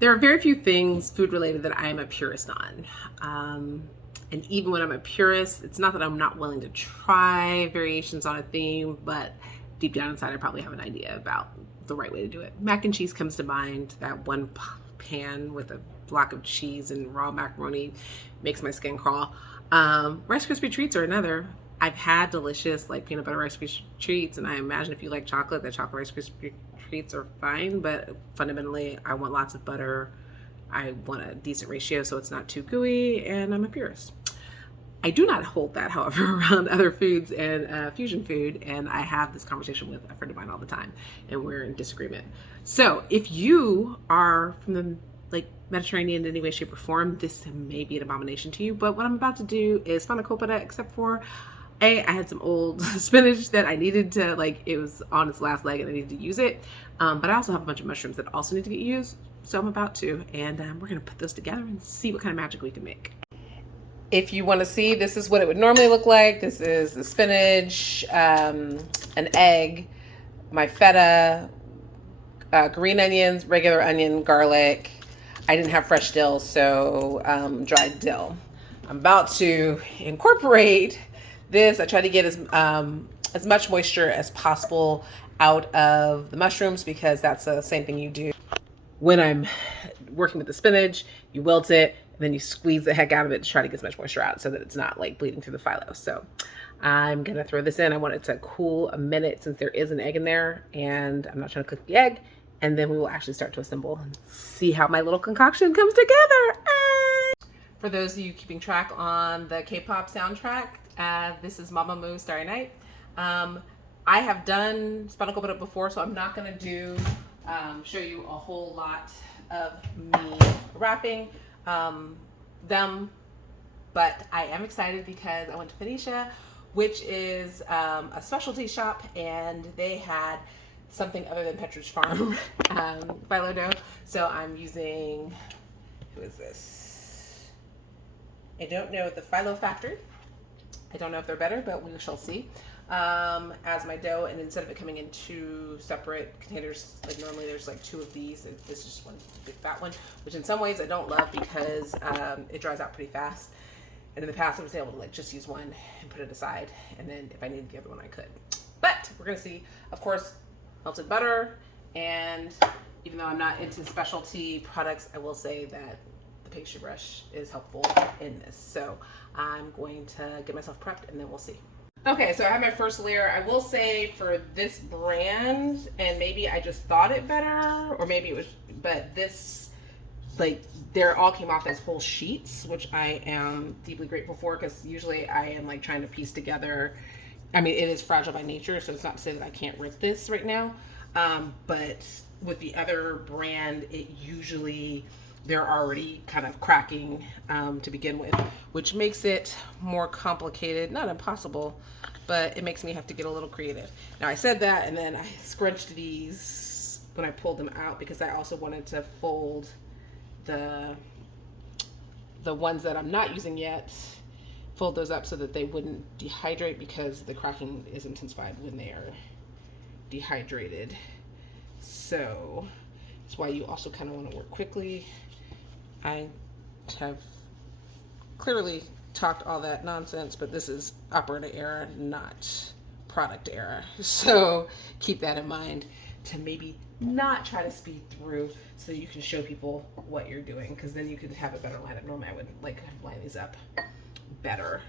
There are very few things food related that I am a purist on. And even when I'm a purist, it's not that I'm not willing to try variations on a theme, but deep down inside, I probably have an idea about the right way to do it. Mac and cheese comes to mind. That one pan with a block of cheese and raw macaroni makes my skin crawl. Rice Krispie treats are another. I've had delicious like peanut butter Rice Krispie treats, and I imagine if you like chocolate, the chocolate Rice Krispie treats are fine. But fundamentally, I want lots of butter. I want a decent ratio so it's not too gooey, and I'm a purist. I do not hold that, however, around other foods and fusion food, and I have this conversation with a friend of mine all the time, and we're in disagreement. So, if you are from the like Mediterranean in any way, shape, or form, this may be an abomination to you. But what I'm about to do is Spanakopita, except for I had some old spinach that I needed to like. It was on its last leg, and I needed to use it. But I also have a bunch of mushrooms that also need to get used, so I'm about to, and we're gonna put those together and see what kind of magic we can make. If you want to see, this is what it would normally look like. This is the spinach, an egg, my feta, green onions, regular onion, garlic. I didn't have fresh dill, so dried dill. I'm about to incorporate this. I try to get as much moisture as possible out of the mushrooms because that's the same thing you do when I'm working with the spinach. You wilt it, and then you squeeze the heck out of it to try to get as much moisture out so that it's not like bleeding through the phyllo. So I'm gonna throw this in. I want it to cool a minute since there is an egg in there, and I'm not trying to cook the egg. And then we will actually start to assemble and see how my little concoction comes together. For those of you keeping track on the K-pop soundtrack, this is Mamamoo Starry Night. I have done Spanakopita before, so I'm not gonna show you a whole lot of me wrapping them, but I am excited because I went to Phoenicia, which is a specialty shop, and they had something other than Petrucci Farm phyllo dough. So I'm using, who is this? I don't know the Phyllo Factory. I don't know if they're better, but we shall see. As my dough, and instead of it coming in two separate containers, like normally there's like two of these, this is just one big fat one, which in some ways I don't love because it dries out pretty fast. And in the past I was able to like just use one and put it aside, and then if I needed the other one I could. But we're gonna see, of course, melted butter, and even though I'm not into specialty products, I will say that the pastry brush is helpful in this. So I'm going to get myself prepped and then we'll see. Okay, so I have my first layer. I will say for this brand, and maybe I just thought it better, or maybe it was, but this, like, they all came off as whole sheets, which I am deeply grateful for, because usually I am like trying to piece together. I mean, it is fragile by nature, so it's not to say that I can't rip this right now. But with the other brand, it usually, they're already kind of cracking to begin with, which makes it more complicated, not impossible, but it makes me have to get a little creative. Now I said that, and then I scrunched these when I pulled them out because I also wanted to fold the ones that I'm not using yet, fold those up so that they wouldn't dehydrate, because the cracking is intensified when they are dehydrated. So that's why you also kind of want to work quickly. I have clearly talked all that nonsense, but this is operator error, not product error. So keep that in mind to maybe not try to speed through so you can show people what you're doing, because then you could have a better lineup. Normally I would like line these up better.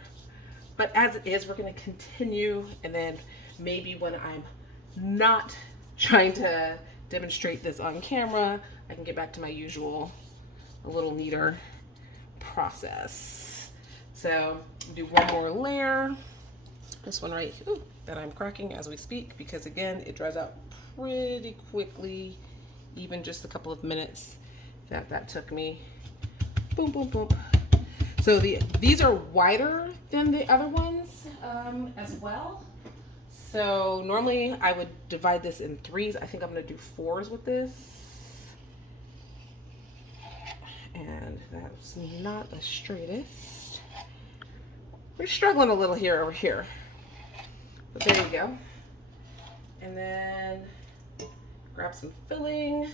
But as it is, we're going to continue, and then maybe when I'm not trying to demonstrate this on camera, I can get back to my usual, a little neater process. So do one more layer, this one right here, that I'm cracking as we speak, because again, it dries out pretty quickly, even just a couple of minutes that took me. Boom, boom, boom. So these are wider than the other ones as well. So normally I would divide this in threes. I think I'm gonna do fours with this. And that's not the straightest. We're struggling a little here over here. But there you go. And then grab some filling.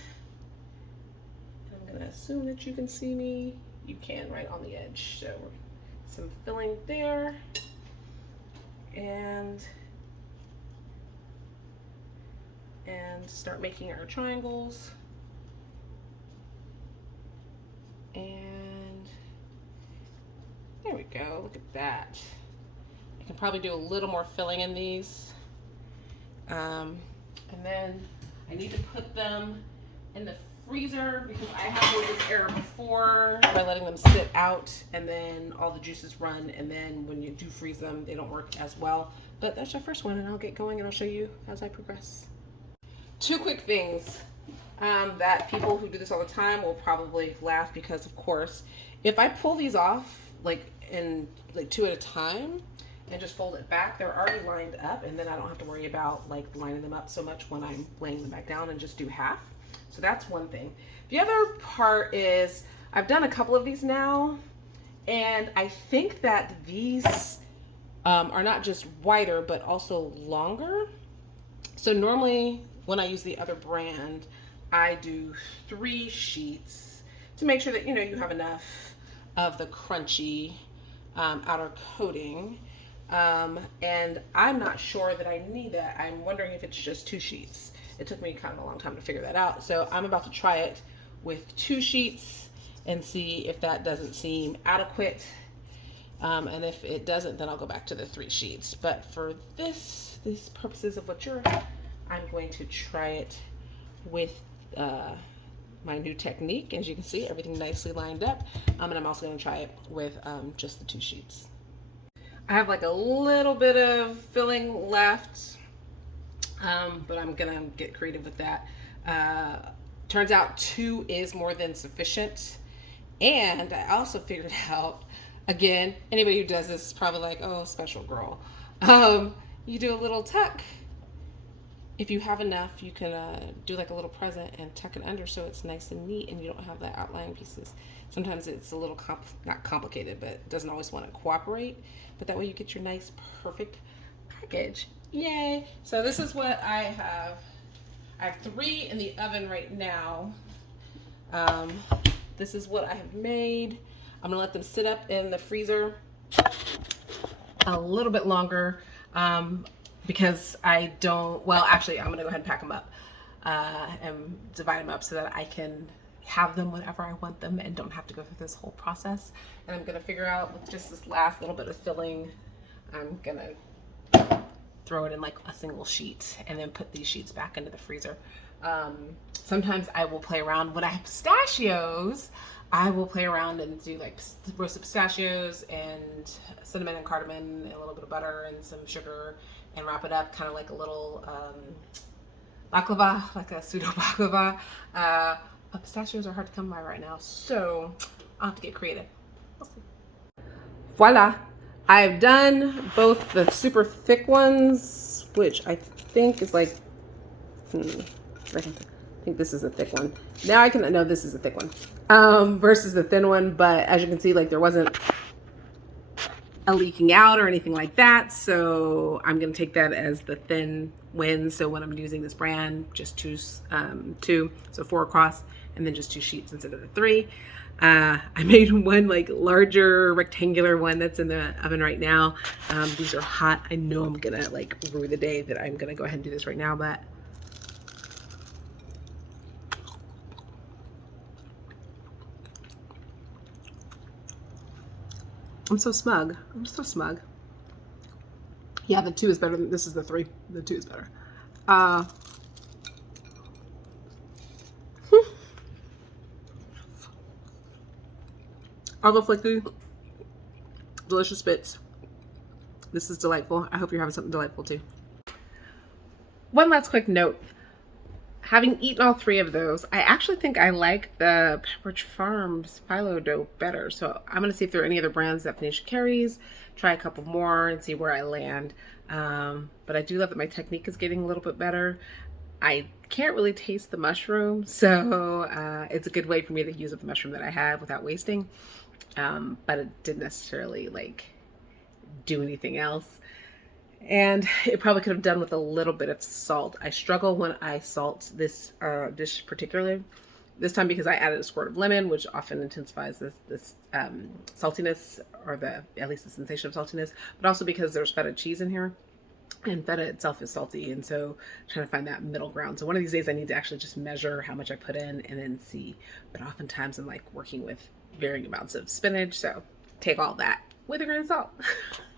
I'm gonna assume that you can see me. You can right on the edge. So some filling there. And start making our triangles. And there we go. Look at that. I can probably do a little more filling in these. And then I need to put them in the freezer because I have made this error before by letting them sit out and then all the juices run, and then when you do freeze them they don't work as well. But that's our first one, and I'll get going and I'll show you as I progress. Two quick things that people who do this all the time will probably laugh, because of course if I pull these off like two at a time and just fold it back, they're already lined up, and then I don't have to worry about like lining them up so much when I'm laying them back down, and just do half. So that's one thing. The other part is I've done a couple of these now, and I think that these are not just wider but also longer. So normally when I use the other brand, I do 3 sheets to make sure that you have enough of the crunchy outer coating. And I'm not sure that I need that. I'm wondering if it's just 2 sheets. It took me kind of a long time to figure that out. So I'm about to try it with 2 sheets and see if that doesn't seem adequate. And if it doesn't, then I'll go back to the 3 sheets. But for these purposes of I'm going to try it with my new technique. As you can see, everything nicely lined up. And I'm also going to try it with just the 2 sheets. I have like a little bit of filling left, but I'm gonna get creative with that. Turns out 2 is more than sufficient. And I also figured out, again, anybody who does this is probably like, oh, special girl. You do a little tuck. If you have enough, you can do like a little present and tuck it under so it's nice and neat and you don't have that outline pieces. Sometimes it's a little not complicated, but it doesn't always want to cooperate. But that way you get your nice, perfect package. Yay! So this is what I have. I have 3 in the oven right now. This is what I have made. I'm gonna let them sit up in the freezer a little bit longer because I don't, well, actually, I'm gonna go ahead and pack them up and divide them up so that I can have them whenever I want them and don't have to go through this whole process. And I'm gonna figure out with just this last little bit of filling, I'm gonna throw it in like a single sheet and then put these sheets back into the freezer. Sometimes I will play around when I have pistachios. I will play around and do like roasted pistachios and cinnamon and cardamom and a little bit of butter and some sugar and wrap it up kind of like a little baklava, like a pseudo baklava. But pistachios are hard to come by right now, so I'll have to get creative. We'll see. Voila! I've done both the super thick ones, which I think is like, I think this is a thick one. Now I can know this is a thick one versus the thin one, but as you can see, like there wasn't a leaking out or anything like that, so I'm gonna take that as the thin win. So when I'm using this brand, just choose 2, so 4 across, and then just 2 sheets instead of the 3. I made one like larger rectangular one that's in the oven right now. These are hot. I know I'm gonna like rue the day that I'm gonna go ahead and do this right now, but I'm so smug. I'm so smug. Yeah, the 2 is better than this is the 3. The 2 is better. All flaky, delicious bits. This is delightful. I hope you're having something delightful too. One last quick note. Having eaten all 3 of those, I actually think I like the Pepperidge Farms phyllo dough better. So I'm going to see if there are any other brands that Phoenicia carries, try a couple more and see where I land. But I do love that my technique is getting a little bit better. I can't really taste the mushroom, so it's a good way for me to use up the mushroom that I have without wasting. But it didn't necessarily like do anything else. And it probably could have done with a little bit of salt. I struggle when I salt this dish particularly This time because I added a squirt of lemon, which often intensifies this saltiness, or at least the sensation of saltiness, but also because there's feta cheese in here. And feta itself is salty, and so I'm trying to find that middle ground. So one of these days I need to actually just measure how much I put in and then see. But oftentimes I'm like working with varying amounts of spinach, so take all that with a grain of salt.